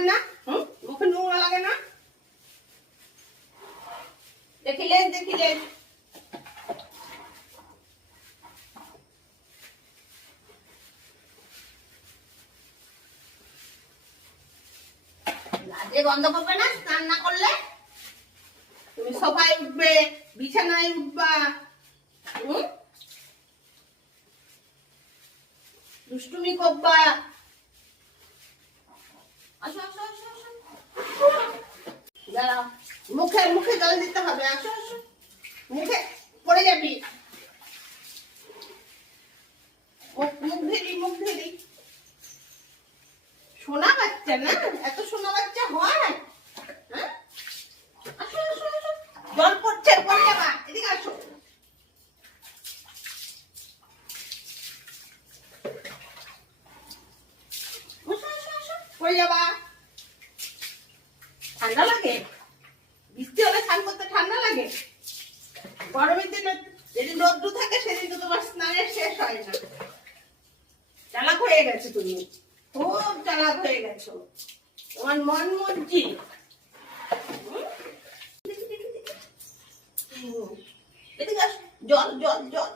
হয় না? মুখে নোংরা লাগে না? দেখিলেন লাজে গন্ধ পাবে না স্নান না করলে? তুমি সোফায় উঠবে, বিছানায় উঠবা, দুষ্টুমি করবা। আসো আসো আসো আসো, দাঁড়াও, মুখে মুখে জল দিতে হবে। আসো আসো, মুখে পড়ে যাবি। মুখ ধেরি সোনা বাচ্চা না, এত সোনা বাচ্চা হয়? হ্যাঁ, আসো আসো আসো, জল পড়ছে, পড়ে যাবা, এদিকে আসো। পড়ে যাবা। ঠান্ডা লাগে? বৃষ্টি হলে স্নান করতে ঠান্ডা লাগে? গরমের দিনে যেদিন রোদ্দু থাকে সেদিন তো তোমার স্নানের শেষ হয় না। চালাক হয়ে গেছো তুমি, খুব চালাক হয়ে গেছো, তোমার মন মর্জি। এদিকে জল জল জল